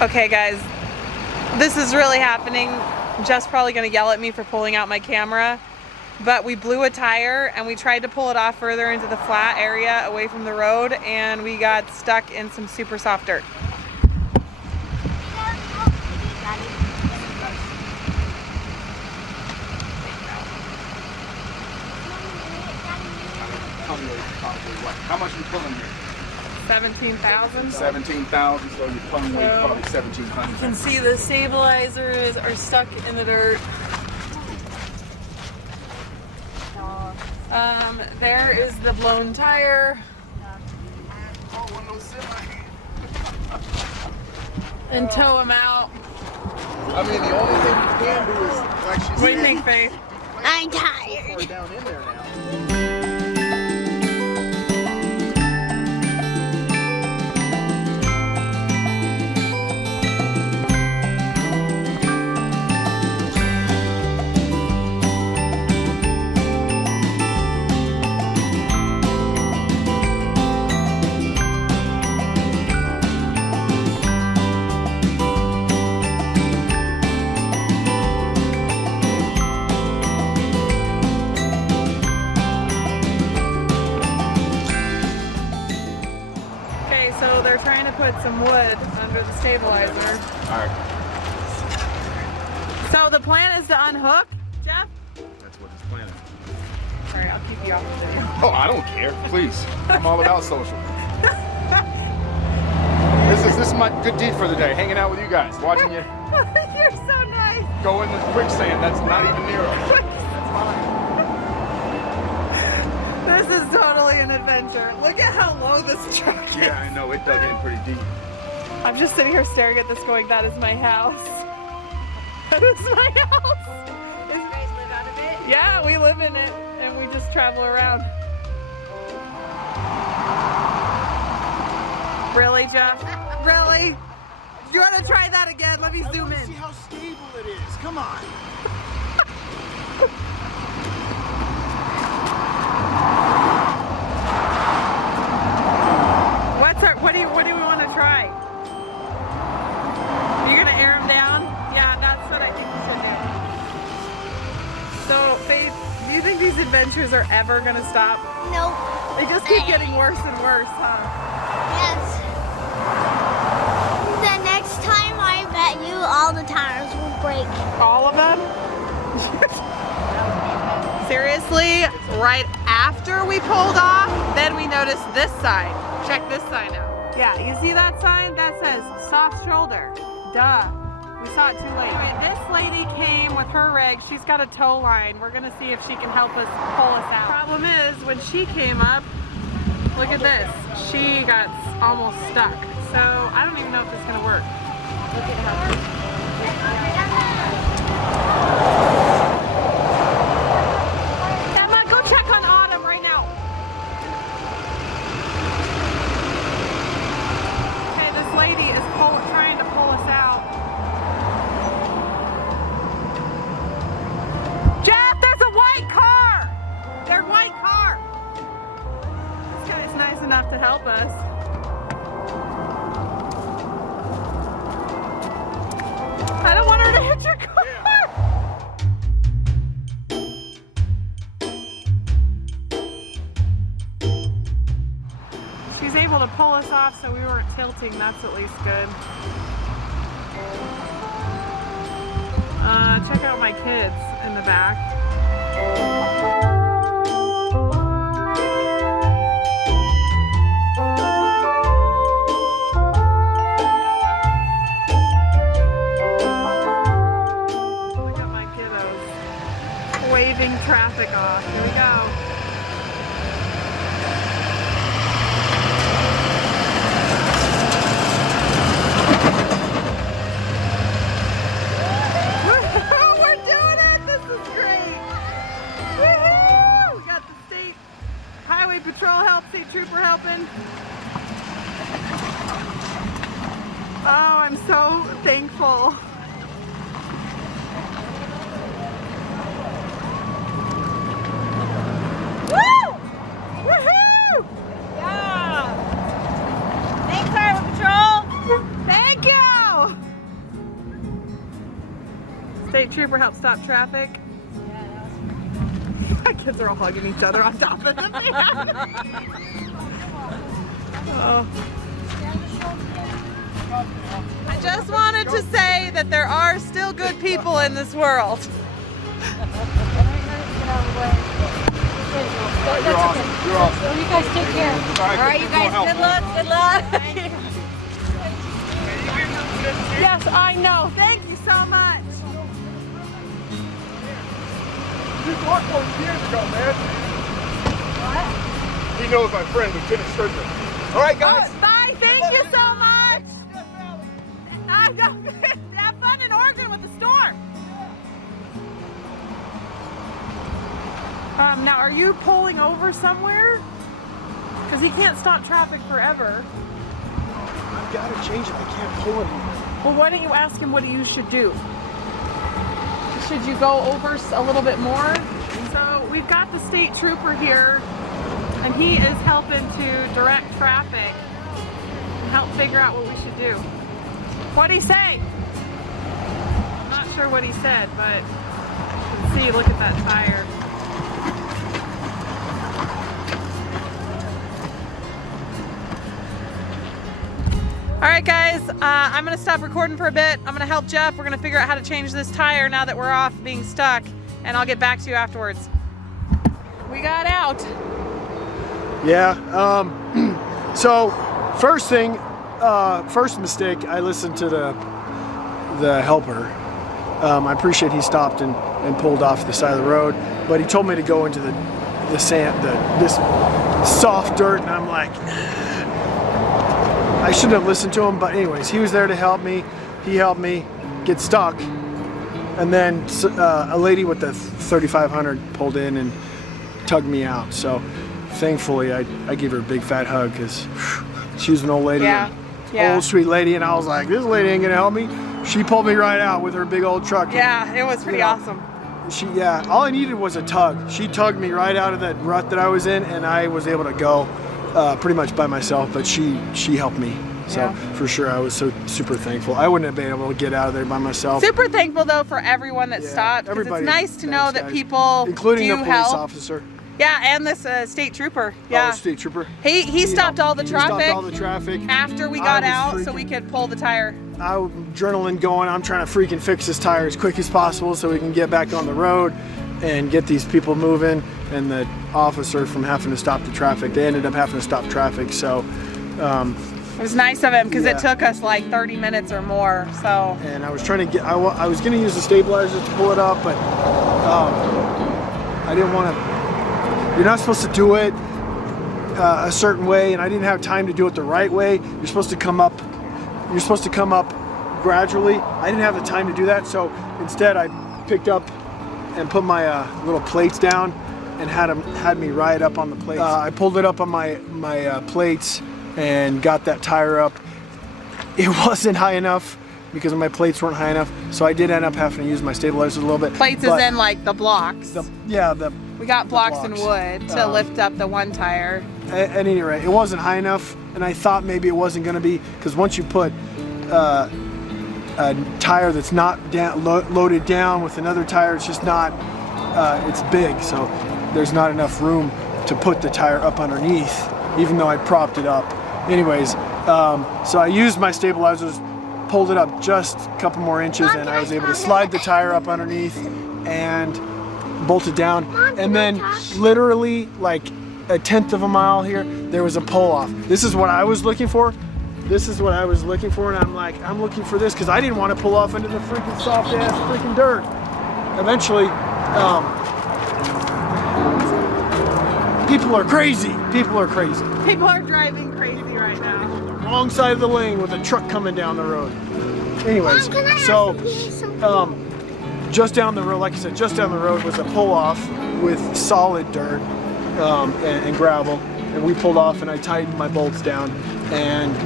Okay guys, this is really happening. Jeff's probably gonna yell at me for pulling out my camera, but we blew a tire and we tried to pull it off further into the flat area away from the road, and we got stuck in some super soft dirt. How much are you pulling here? 17,000. 17,000, so you're pulling weight probably 1,700. You can see the stabilizers are stuck in the dirt. There is the blown tire. And tow him out. I mean, the only thing you can do is, like she said, What do you think, Faith? I'm tired. we're down in there now. So they're trying to put some wood under the stabilizer. All right. So the plan is to unhook, Jeff? That's what his plan is. Sorry, I'll keep you off the video. Oh, I don't care. Please. I'm all about social. This is my good deed for the day. Hanging out with you guys, watching you You're so nice. go in the quicksand. That's not even near us. That's fine. This is totally an adventure. Look at how low this truck is. Yeah, I know. It dug in pretty deep. I'm just sitting here staring at this going, that is my house. That is my house. You guys live out of it? Yeah, we live in it and we just travel around. Really, Jeff? Really? You want to try that again? Let me zoom in. See how stable it is. Come on. What do we want to try? You're gonna air them down? Yeah, that's what I think we should do. So, Faith, do you think these adventures are ever gonna stop? Nope. They just keep getting worse and worse, huh? Yes. The next time I bet you all the tires will break. All of them? Seriously, right after we pulled off, then we noticed this sign. Check this sign out. Yeah, you see that sign? That says soft shoulder. Duh. We saw it too late. Anyway, this lady came with her rig. She's got a tow line. We're gonna see if she can help us pull us out. Problem is, when she came up, look at this. She got almost stuck. So I don't even know if this is gonna work. Look at how. Emma, go check on Autumn right now. Okay, this lady is trying to pull us out. Jeff, there's a white car! There's a white car! This guy's nice enough to help us. I don't want her to hit your car! She's able to pull us off so we weren't tilting. That's at least good. Check out my kids in the back. Look at my kiddos waving traffic off. Here we go. Patrol help, state trooper helping. Oh, I'm so thankful. Woo! Woohoo! Yeah! Thanks, Highway Patrol! Thank you! state trooper helped stop traffic. My kids are all hugging each other on top of the van. Oh. I just wanted to say that there are still good people in this world. You're awesome. You're awesome. Well, you guys take care. All right, you guys, good luck, good luck. Yes, I know. Thank you so much. You talked 4 years ago, man. What? He knows my friend, Lieutenant Strickland. All right, guys. Bye. Thank you so much. Have fun in Oregon with the storm. Now, are you pulling over somewhere? Because he can't stop traffic forever. I've got to change it. I can't pull anymore. Well, why don't you ask him what you should do? Should you go over a little bit more? So we've got the state trooper here, and he is helping to direct traffic and help figure out what we should do. What'd he say? I'm not sure what he said, but you can see, look at that tire. All right, guys, I'm gonna stop recording for a bit. I'm gonna help Jeff. We're gonna figure out how to change this tire now that we're off being stuck, and I'll get back to you afterwards. We got out. Yeah, so first thing, first mistake, I listened to the helper. I appreciate he stopped and pulled off the side of the road, but he told me to go into the sand, this soft dirt, and I'm like, I shouldn't have listened to him, but anyways, he was there to help me. He helped me get stuck, and then a lady with the 3500 pulled in and tugged me out. So thankfully, I gave her a big fat hug because she was an old lady, old sweet lady, and I was like, this lady ain't gonna help me. She pulled me right out with her big old truck. Yeah, it was pretty awesome. All I needed was a tug. She tugged me right out of that rut that I was in, and I was able to go pretty much by myself, but she helped me. So for sure, I was so super thankful. I wouldn't have been able to get out of there by myself. Super thankful though for everyone that stopped. Everybody, it's nice to know that people including do the police help. officer. Yeah, and this state trooper. Yeah, the state trooper. He stopped all the He traffic. stopped all the traffic After we got out, so we could pull the tire. Adrenaline going. I'm trying to freaking fix this tire as quick as possible so we can get back on the road and get these people moving, and the officer from having to stop the traffic. They ended up having to stop traffic, so it was nice of him because it took us like 30 minutes or more. So. And I was trying to get. I was going to use the stabilizers to pull it up, but I didn't want to. You're not supposed to do it a certain way, and I didn't have time to do it the right way. You're supposed to come up. You're supposed to come up gradually. I didn't have the time to do that, so instead I picked up and put my little plates down and had me ride up on the plates. I pulled it up on my plates and got that tire up. It wasn't high enough because my plates weren't high enough, so I did end up having to use my stabilizers a little bit. Plates is in like the blocks. We got blocks and wood to lift up the one tire. At any rate, it wasn't high enough, and I thought maybe it wasn't going to be, because once you put a tire that's not loaded down with another tire, it's just not, it's big, so there's not enough room to put the tire up underneath, even though I propped it up. Anyways, so I used my stabilizers, pulled it up just a couple more inches, and I was able to slide the tire up underneath and bolt it down. And then literally like a 1/10 of a mile here, there was a pull off. This is what I was looking for. This is what I was looking for, and I'm like, I'm looking for this because I didn't want to pull off into the freaking soft ass freaking dirt. Eventually, people are crazy. People are crazy. People are driving crazy right now. Wrong side of the lane with a truck coming down the road. Anyways, so just down the road, like I said, just down the road was a pull off with solid dirt and gravel, and we pulled off, and I tightened my bolts down, and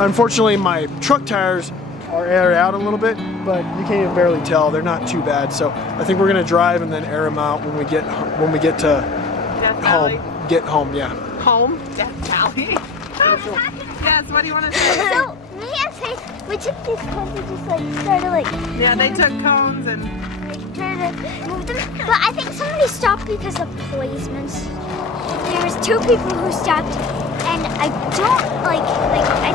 unfortunately my truck tires are aired out a little bit, but you can't even barely tell. They're not too bad, so I think we're gonna drive and then air them out when we get to Death Valley. Get home, yeah. Home? Death Valley. Yes, what do you want to say? So me and Faith, we took these cones and just like started like Yeah, they took cones and trying to move them. But I think somebody stopped because of policemen. There was 2 people who stopped, and I don't I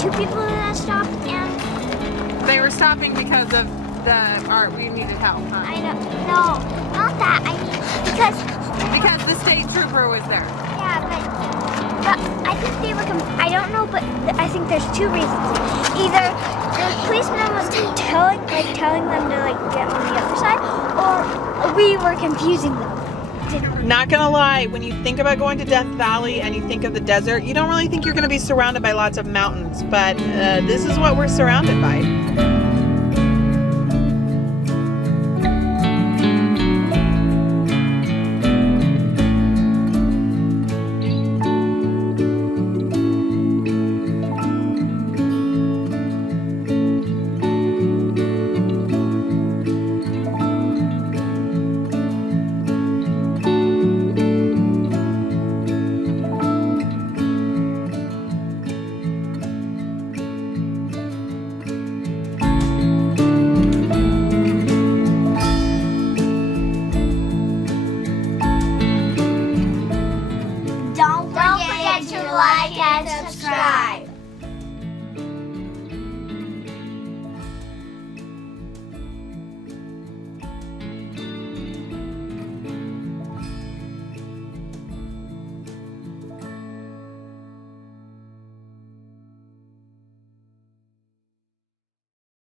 think 2 people that stopped, and they were stopping because of we needed help, huh? I know, no, not that. I mean Because the state trooper was there. yeah, but I think they were. I don't know, but I think there's 2 reasons. Either the policeman was telling them to like get on the other side, or we were confusing them. Not gonna lie, when you think about going to Death Valley and you think of the desert, you don't really think you're gonna be surrounded by lots of mountains, but this is what we're surrounded by.